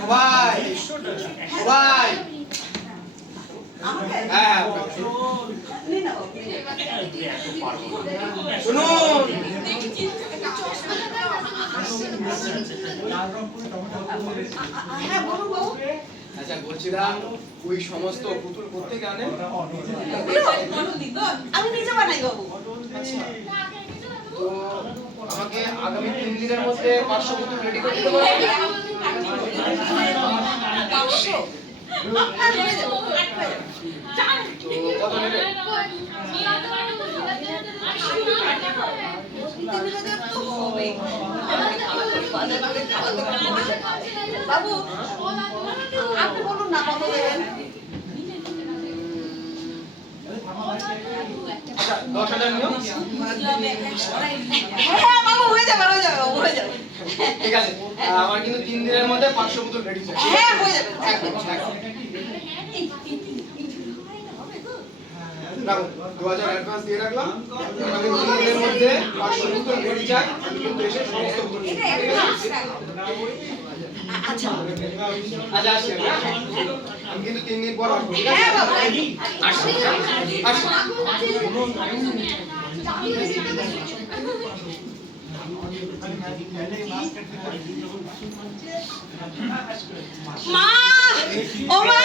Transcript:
সবাই সবাই হ্যাঁ শুনুন আচ্ছা বলছিলাম ওই সমস্ত পুতুল করতে জানেন? আমি নিজে বানাই বাবু। তো আমাকে আগামী 3 দিনের মধ্যে 500 পুতুল রেডি করে দিতে পারবেন? 500 আপনার হয়ে যাবে, তো কত নেবেন? বাবু আপনি বলুন না কত দেবেন? আচ্ছা 10,000 নিও। হ্যাঁ বাবু হয়ে যাবে হয়ে যাবে বাবু হয়ে যাবে। ঠিক আছে আমার কিন্তু 3 দিনের মধ্যে 500 পুতুল রেডি চাই। হ্যাঁ হয়ে যাবে। রাখো 2000 অ্যাডভান্স দিয়ে রাখলাম। আমি 3 দিনের মধ্যে 500 পুতুল রেডি চাই। আমি কিন্তু এসে সমস্ত পুতুল নিয়ে আচ্ছা আচ্ছা আসি আমি কিন্তু 3 দিন পর আসবো। হ্যাঁ বাবু আসি আসি মা ও মা